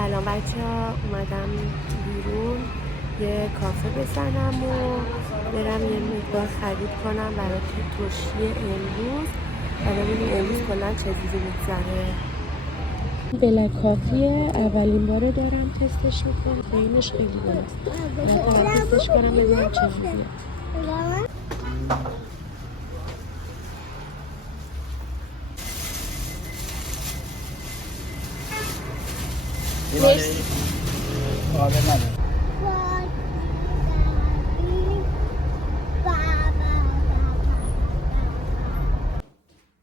سلام بچه ها، اومدم بیرون یه کافه بزنم و برم یه مقدار خرید کنم برای ترشی امروز و ببینیم امروز کلا چجوری میگذره. بلک کافیه، اولین باره دارم تستش میکنم، خیلیش خیلی بالاست. باید تستش کنم ببینم چجوریه. مرسی.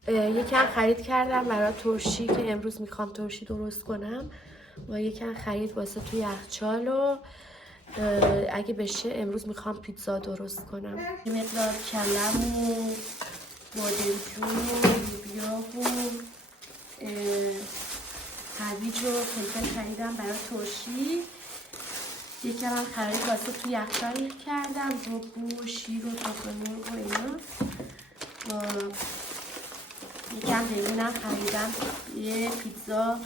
یکم خرید کردم برای ترشی که امروز میخوام ترشی درست کنم و یکم خرید واسه توی یخچال و اگه بشه امروز میخوام پیتزا درست کنم. یه مقدار کلم و بادمجون و لوبیا و هویج و فلفل خریدم برای ترشی. یکم هم خرید واسه توی یخچال کردم، رب و شیر و تخم مرغ و اینا. یکم ریحونم خریدم یه پیتزا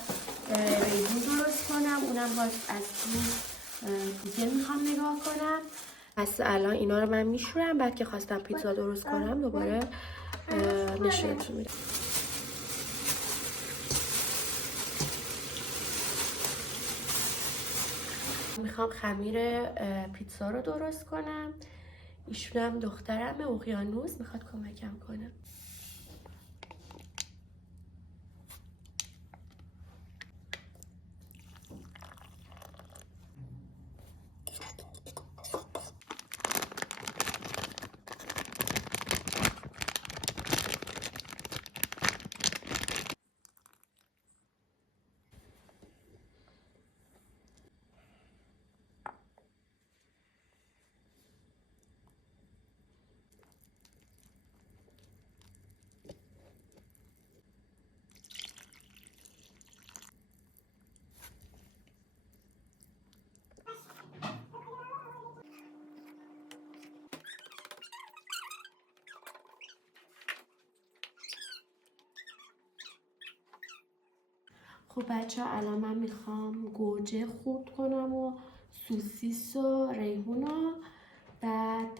ریحون درست کنم، اونم باز از تو گوگل میخوام نگاه کنم. پس الان اینا رو من میشورم، بعد که خواستم پیتزا درست کنم دوباره نشونتون میدم. میخوام خمیر پیتزا رو درست کنم. ایشونم دخترم اقیانوس میخواد کمکم کنه. خب بچه ها الان من میخوام گوجه خورد کنم و سوسیس و ریحون، بعد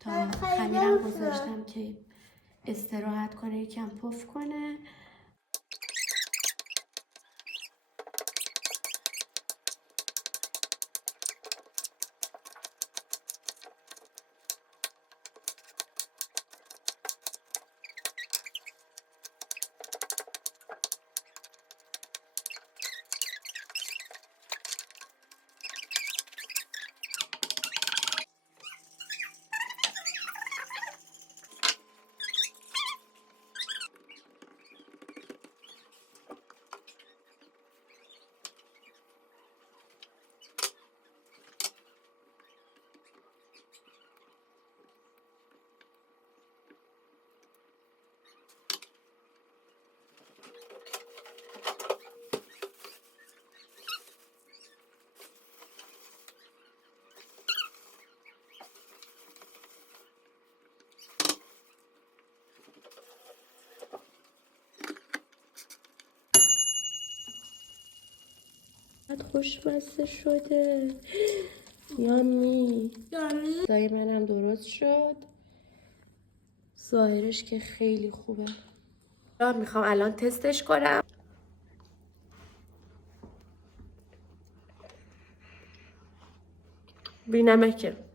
تا خمیرم گذاشتم که استراحت کنه یکم پف کنه. خوشمزه شده. یامی. دای منم درست شد. ظاهرش که خیلی خوبه. میخوام الان تستش کنم. بینمه که